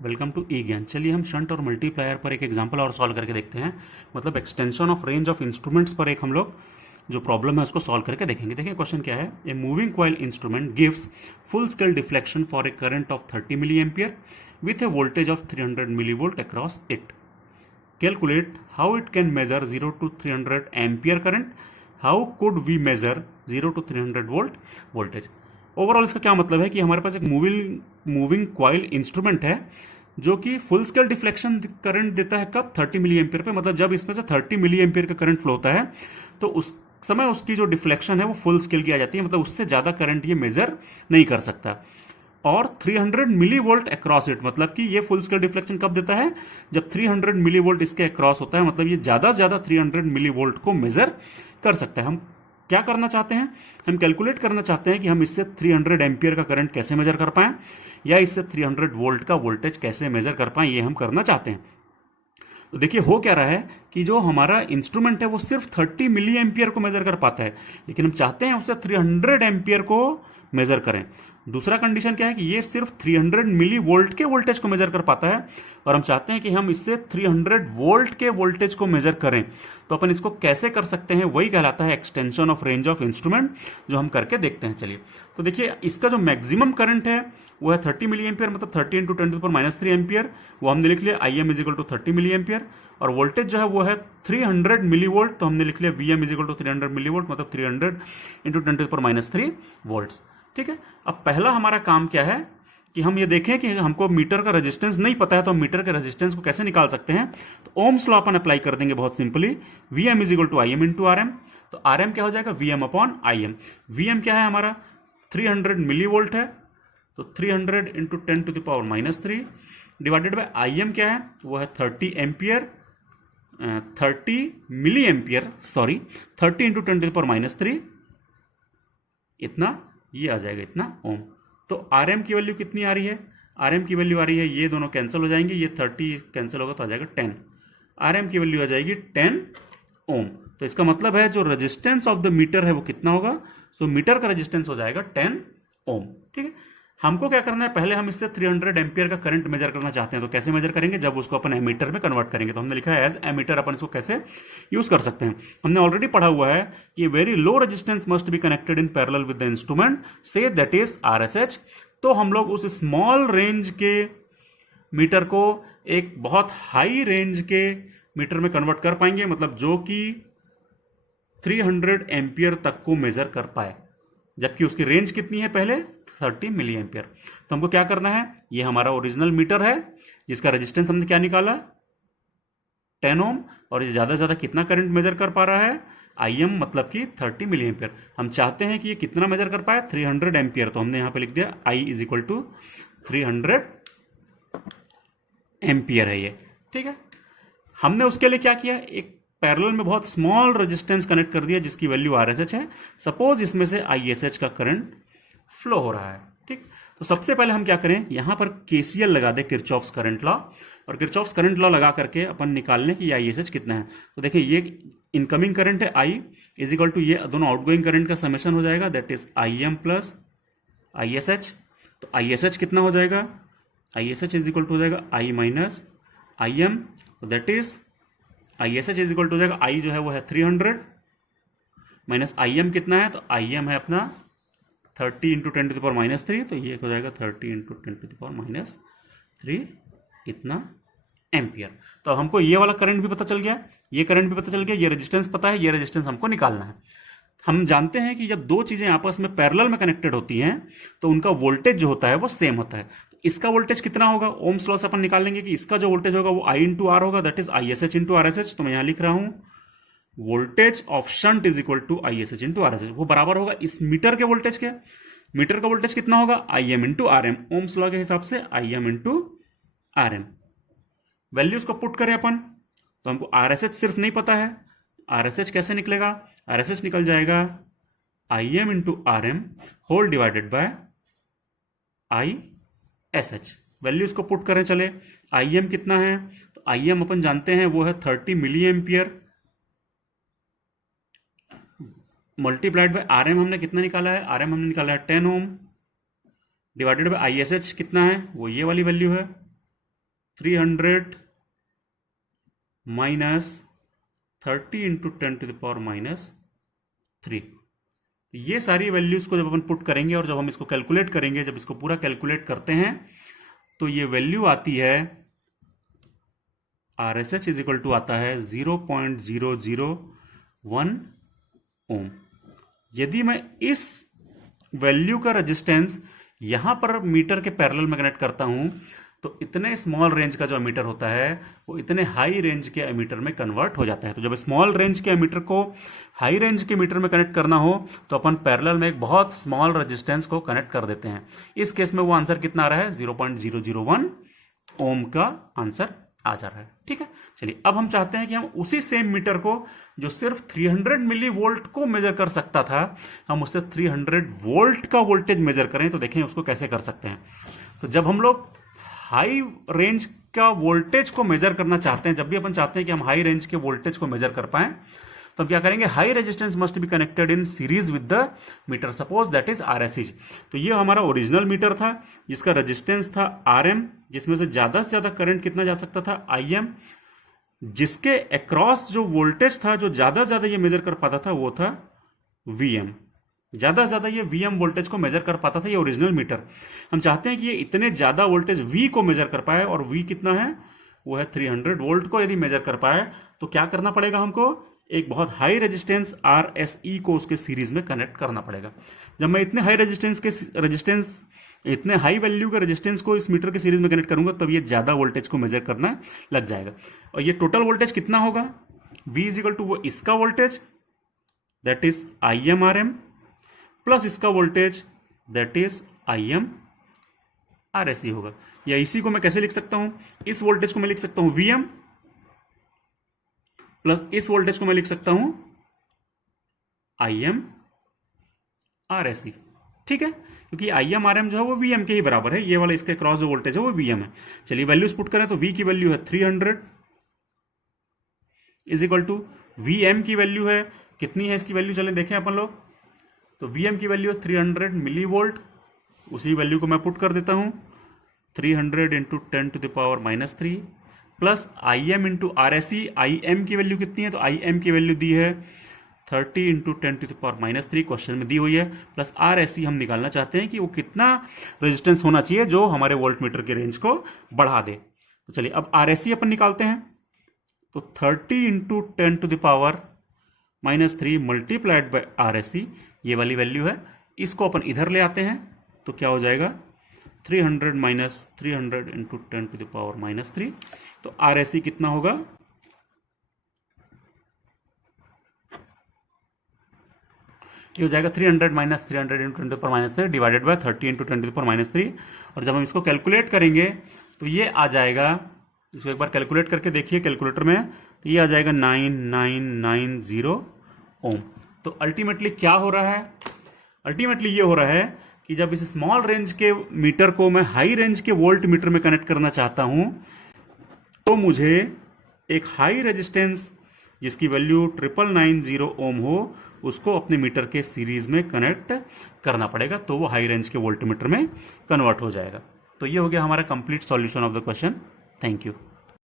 Welcome to ई ज्ञान। चलिए हम शंट और मल्टीप्लायर पर एक एग्जांपल और सॉल्व करके देखते हैं। मतलब extension of range of instruments पर एक हम लोग जो प्रॉब्लम है उसको सॉल्व करके देखेंगे। देखिए क्वेश्चन क्या है। A moving coil instrument gives full scale deflection for a current of 30 milli ampere with a voltage of 300 milli volt across it. Calculate how it can measure 0 to 300 ampere current. How could we measure 0 to 300 volt voltage. Overall इसका क्या मतलब है कि हमारे पास एक moving coil instrument है जो कि फुल स्केल डिफ्लेक्शन करंट देता है कब 30 मिली एम्पियर पे। मतलब जब इसमें से 30 मिली एम्पियर का करंट फ्लो होता है तो उस समय उसकी जो डिफ्लेक्शन है वो फुल स्केल की आ जाती है। मतलब उससे ज़्यादा करंट ये मेजर नहीं कर सकता। और 300 मिली वोल्ट अक्रॉस इट, मतलब कि ये फुल स्केल डिफ्लेक्शन कब देता है जब 300 मिली वोल्ट इसके अक्रॉस होता है। मतलब ये ज़्यादा से ज़्यादा 300 मिली वोल्ट को मेजर कर सकता है। हम क्या करना चाहते हैं, हम कैलकुलेट करना चाहते हैं कि हम इससे 300 एम्पियर का करंट कैसे मेजर कर पाएं या इससे 300 वोल्ट का वोल्टेज कैसे मेजर कर पाएं, ये हम करना चाहते हैं। तो देखिए हो क्या रहा है कि जो हमारा इंस्ट्रूमेंट है वो सिर्फ 30 मिली एम्पियर को मेजर कर पाता है, लेकिन हम चाहते हैं उससे 300 एम्पियर को मेजर करें। दूसरा कंडीशन क्या है कि ये सिर्फ 300 मिली वोल्ट के वोल्टेज को मेजर कर पाता है और हम चाहते हैं कि हम इससे 300 वोल्ट के वोल्टेज को मेजर करें। तो अपन इसको कैसे कर सकते हैं, वही कहलाता है extension of range of instrument, जो हम करके देखते हैं। चलिए तो देखिए इसका जो मैक्सिमम करंट है वो है 30 मिली एम्पियर, मतलब 30 इंटू 10⁻³ एम्पियर। वो हमने लिख लिया IM is equal to 30 milli ampere. और वोल्टेज जो है वो है 300 मिली वोल्ट, तो हमने लिख लिया VM is equal to 300 milli volt, मतलब 300 इंटू 10⁻³ वोल्ट्स। ठीक है। अब पहला हमारा काम क्या है कि हम ये देखें कि हमको मीटर का रेजिस्टेंस नहीं पता है, तो हम मीटर के रेजिस्टेंस को कैसे निकाल सकते हैं। तो ओम्स लॉ अपन अप्लाई कर देंगे बहुत simply. VM is equal to IM into RM। तो RM क्या हो जाएगा, VM अपॉन IM। VM क्या है हमारा 300 मिली वोल्ट है, तो 300 इंटू 10⁻³ डिवाइडेड बाई IM क्या है, वो है 30 ampere, 30 milli ampere, sorry 30 into 10⁻³ इतना, ये आ जाएगा इतना ओम। तो RM की वैल्यू कितनी आ रही है, RM की वैल्यू आ रही है, ये दोनों कैंसिल हो जाएंगे, ये 30 कैंसिल होगा तो आ जाएगा 10। RM की वैल्यू आ जाएगी 10 ओम। तो इसका मतलब है जो रेजिस्टेंस ऑफ द मीटर है वो कितना होगा, तो मीटर का रेजिस्टेंस हो जाएगा 10 ओम। ठीक है। हमको क्या करना है, पहले हम इससे 300 एम्पियर का करंट मेजर करना चाहते हैं। तो कैसे मेजर करेंगे, जब उसको अपन एमीटर में कन्वर्ट करेंगे। तो हमने लिखा है एज एमीटर, अपन इसको कैसे यूज कर सकते हैं। हमने ऑलरेडी पढ़ा हुआ है कि very low resistance must be connected in parallel with the instrument, say that is RSH। तो हम लोग उस स्मॉल रेंज के मीटर को एक बहुत हाई रेंज के मीटर में कन्वर्ट कर पाएंगे, मतलब जो कि 300 एम्पियर तक को मेजर कर पाए, जबकि उसकी रेंज कितनी है पहले 30 मिली एम्पियर। तो हमको क्या करना है, ये हमारा ओरिजिनल मीटर है जिसका रेजिस्टेंस हमने क्या निकाला 10 ओम, और ये ज्यादा से ज्यादा कितना करंट मेजर कर पा रहा है IM, मतलब कि 30 मिली एम्पियर। हम चाहते हैं कि ये कितना मेजर कर पाए 300 एम्पियर। तो हमने यहां पे लिख दिया I is equal to 300 ampere है ये। ठीक है। हमने उसके लिए क्या किया, एक पैरेलल में बहुत स्मॉल रेजिस्टेंस कनेक्ट कर दिया जिसकी वैल्यू RSH है। सपोज इसमें से ISH का करंट फ्लो हो रहा है। ठीक। तो सबसे पहले हम क्या करें, यहां पर KCL लगा दे, किरचॉफ्स करंट लॉ। और किरचॉफ्स करंट लॉ लगा करके अपन निकाल लें कि ISH कितना है। तो देखिए ये इनकमिंग करंट है I इज इक्वल टू ये दोनों आउटगोइंग करंट का समेशन हो जाएगा, that is IM plus ISH। तो ISH कितना हो जाएगा, ISH इज इक्वल टू हो जाएगा I minus IM, that is ISH is equal to हो जाएगा, I जो है वो है 300 माइनस IM कितना है, तो IM है अपना 30 इंटू 10⁻³, तो ये हो जाएगा 30 इंटू 10⁻³ इतना एम्पियर। तो हमको ये वाला करंट भी पता चल गया, ये करंट भी पता चल गया, ये रेजिस्टेंस पता है, ये रेजिस्टेंस हमको निकालना है। हम जानते हैं कि जब दो चीजें आपस में पैरेलल में कनेक्टेड होती हैं तो उनका वोल्टेज जो होता है वो सेम होता है। तो इसका वोल्टेज कितना होगा, ओम्स लॉ से अपन निकाल लेंगे कि इसका जो वोल्टेज होगा वो I इंटू R होगा, that is ISH into RSH। तो मैं यहां लिख रहा हूं voltage of shunt is equal to ISH into RSH। वो बराबर होगा इस मीटर के वोल्टेज के। मीटर का वोल्टेज कितना होगा IM into RM, Ohm's law के हिसाब से IM इंटू RM। वैल्यूज को पुट करें अपन, तो हमको RSH सिर्फ नहीं पता है, RSH कैसे निकलेगा, RSH निकल जाएगा IM into RM whole divided by ISH। Values को पुट करें चले, IM कितना है, तो IM अपन जानते हैं वो है 30 milli ampere, multiplied by RM हमने कितना निकाला है, RM हमने निकाला है 10 ओम, डिवाइडेड बाय ISH कितना है, वो ये वाली वैल्यू है 300 माइनस 30 इंटू 10⁻³ ये सारी वैल्यूज को जब अपन पुट करेंगे और जब हम इसको कैलकुलेट करेंगे, जब इसको पूरा कैलकुलेट करते हैं तो ये वैल्यू आती है RSH इज इक्वल टू आता है 0.001 ओम। यदि मैं इस वैल्यू का रेजिस्टेंस यहां पर मीटर के पैरेलल में कनेक्ट करता हूं तो इतने स्मॉल रेंज का जो एमीटर होता है वो इतने हाई रेंज के एमीटर में कन्वर्ट हो जाता है। तो जब स्मॉल रेंज के एमीटर को हाई रेंज के मीटर में कनेक्ट करना हो तो अपन पैरेलल में एक बहुत स्मॉल रेजिस्टेंस को कनेक्ट कर देते हैं। इस केस में वो आंसर कितना आ रहा है, 0.001 ओम का आंसर आ जा रहा है। ठीक है, चलिए अब हम चाहते हैं कि हम उसी सेम मीटर को जो सिर्फ 300 मिली वोल्ट को मेजर कर सकता था, हम उससे 300 वोल्ट का वोल्टेज मेजर करें। तो देखें उसको कैसे कर सकते हैं। तो जब हम लोग हाई रेंज का वोल्टेज को मेजर करना चाहते हैं, जब भी अपन चाहते हैं कि हम हाई रेंज के वोल्टेज को मेजर कर पाए, तो हम क्या करेंगे, high resistance must be connected in series with the meter, suppose that is RSE। तो ये हमारा ओरिजिनल मीटर था जिसका रेजिस्टेंस था RM, जिसमें से ज्यादा करंट कितना जा सकता था, IM, जिसके अक्रॉस जो वोल्टेज था, जो ज्यादा ये मेजर कर पाता था वो था VM। ज्यादा ये VM वोल्टेज को मेजर कर पाता था ये ओरिजिनल मीटर। हम चाहते हैं कि ये इतने ज्यादा वोल्टेज V को मेजर कर पाए, और V कितना है, वो है 300 वोल्ट को यदि मेजर कर पाए तो क्या करना पड़ेगा हमको, एक बहुत हाई रेजिस्टेंस RSE को उसके सीरीज में कनेक्ट करना पड़ेगा। जब मैं इतने हाई रेजिस्टेंस इतने हाई वैल्यू के रेजिस्टेंस को इस मीटर के सीरीज में कनेक्ट करूंगा तब ये ज्यादा वोल्टेज को मेजर करना लग जाएगा। और ये टोटल वोल्टेज कितना होगा, V इज इक्वल टू वो इसका voltage that is IMRM plus इसका वोल्टेज दैट इज IMRSE होगा। या इसी को मैं कैसे लिख सकता हूं, इस वोल्टेज को मैं लिख सकता हूं VM प्लस इस वोल्टेज को मैं लिख सकता हूं IMRSE। ठीक है, क्योंकि IMRM जो है वो VM के ही बराबर है, ये वाला इसके क्रॉस जो वोल्टेज है वो VM है। चलिए वैल्यूज पुट करें तो V की वैल्यू है 300 इज इक्वल टू VM की वैल्यू है कितनी है, इसकी वैल्यू चले देखें अपन लोग। तो VM की वैल्यू है 300 मिली वोल्ट, उसी वैल्यू को मैं पुट कर देता हूं 300 into 10⁻³ plus IM into RSE। IM की वैल्यू कितनी है, तो IM की वैल्यू दी है 30 इंटू 10⁻³ क्वेश्चन में दी हुई है, प्लस RSE हम निकालना चाहते हैं कि वो कितना रेजिस्टेंस होना चाहिए जो हमारे वोल्ट मीटर के रेंज को बढ़ा दे। तो चलिए अब RSE अपन निकालते हैं। तो 30 इंटू 10⁻³ मल्टीप्लाइड बाय RSE, ये वाली वैल्यू है, इसको अपन इधर ले आते हैं तो क्या हो जाएगा 300 माइनस 300 इंटू 10⁻³ तो RSE कितना होगा, ये हो जाएगा 300 minus 300 into 10⁻³ divided by 30 into 10⁻³। और जब हम इसको कैलकुलेट करेंगे तो ये आ जाएगा, इसको एक बार कैलकुलेट करके देखिए कैलकुलेटर में, तो ये आ जाएगा 9990 ओम। तो अल्टीमेटली क्या हो रहा है, अल्टीमेटली ये हो रहा है कि जब इस स्मॉल रेंज के मीटर को मैं हाई रेंज के वोल्ट मीटर में कनेक्ट करना चाहता हूं तो मुझे एक हाई रेजिस्टेंस जिसकी वैल्यू 9990 ओम हो उसको अपने मीटर के सीरीज में कनेक्ट करना पड़ेगा, तो वो हाई रेंज के वोल्ट मीटर में कन्वर्ट हो जाएगा। तो ये हो गया हमारा complete solution of the question. Thank you.